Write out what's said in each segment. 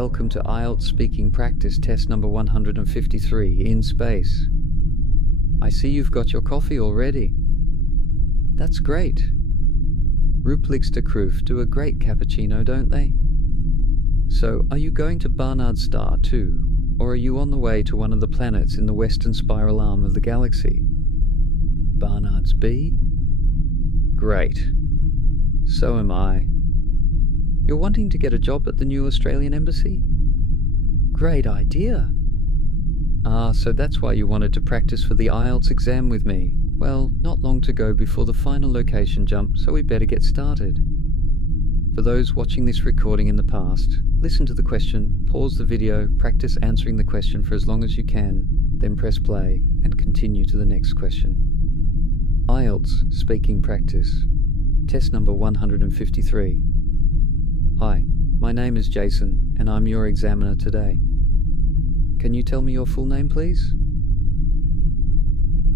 Welcome to IELTS Speaking Practice Test number 153 in space. I see you've got your coffee already. That's great. Rupliks de Kroof do a great cappuccino, don't they? So, are you going to Barnard's Star too, or are you on the way to one of the planets in the western spiral arm of the galaxy? Barnard's B? Great. So am I. You're wanting to get a job at the new Australian Embassy? Great idea. So that's why you wanted to practice for the IELTS exam with me. Well, not long to go before the final location jump, so we better get started. For those watching this recording in the past, listen to the question, pause the video, practice answering the question for as long as you can, then press play and continue to the next question. IELTS Speaking Practice, test number 153. Hi, my name is Jason and I'm your examiner today. Can you tell me your full name, please?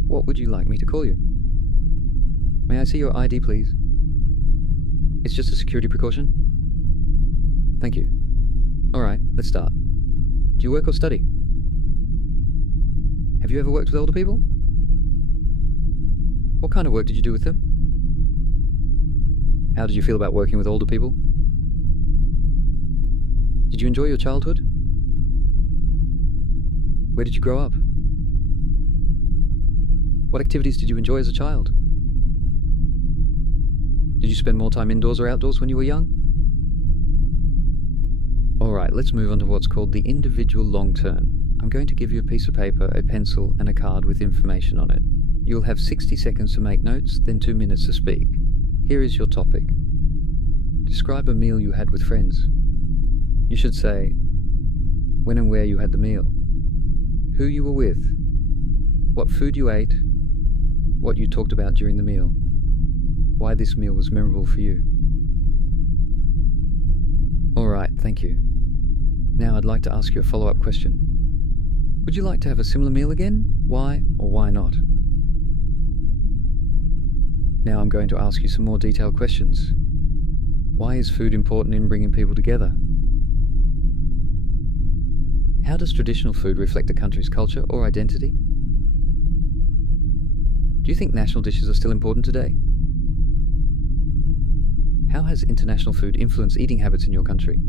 What would you like me to call you? May I see your ID, please? It's just a security precaution. Thank you. Alright, let's start. Do you work or study? Have you ever worked with older people? What kind of work did you do with them? How did you feel about working with older people? Did you enjoy your childhood? Where did you grow up? What activities did you enjoy as a child? Did you spend more time indoors or outdoors when you were young? Alright, let's move on to what's called the individual long turn. I'm going to give you a piece of paper, a pencil, and a card with information on it. You'll have 60 seconds to make notes, then 2 minutes to speak. Here is your topic. Describe a meal you had with friends. You should say when and where you had the meal, who you were with, what food you ate, what you talked about during the meal, why this meal was memorable for you. Alright, thank you. Now I'd like to ask you a follow-up question. Would you like to have a similar meal again? Why or why not? Now I'm going to ask you some more detailed questions. Why is food important in bringing people together? How does traditional food reflect a country's culture or identity? Do you think national dishes are still important today? How has international food influenced eating habits in your country?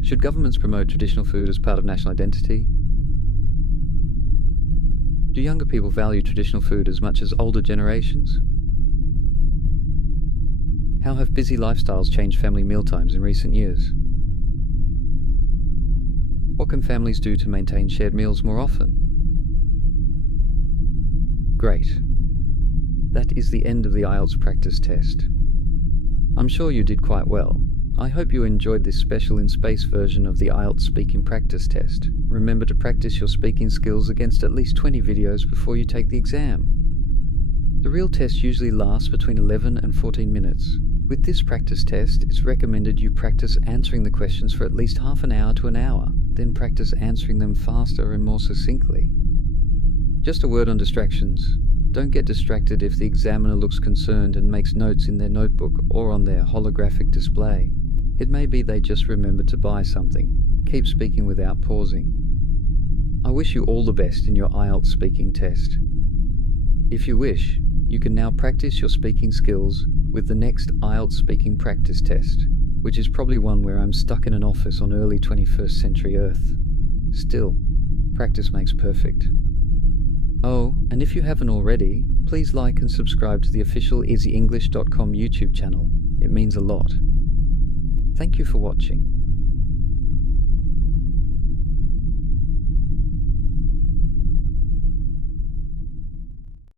Should governments promote traditional food as part of national identity? Do younger people value traditional food as much as older generations? How have busy lifestyles changed family mealtimes in recent years? What can families do to maintain shared meals more often? Great. That is the end of the IELTS practice test. I'm sure you did quite well. I hope you enjoyed this special in-space version of the IELTS Speaking Practice Test. Remember to practice your speaking skills against at least 20 videos before you take the exam. The real test usually lasts between 11 and 14 minutes. With this practice test, it's recommended you practice answering the questions for at least half an hour to an hour, then practice answering them faster and more succinctly. Just a word on distractions. Don't get distracted if the examiner looks concerned and makes notes in their notebook or on their holographic display. It may be they just remembered to buy something. Keep speaking without pausing. I wish you all the best in your IELTS speaking test. If you wish, you can now practice your speaking skills with the next IELTS Speaking Practice Test, which is probably one where I'm stuck in an office on early 21st century Earth. Still, practice makes perfect. Oh, and if you haven't already, please like and subscribe to the official easyenglish.com YouTube channel. It means a lot. Thank you for watching.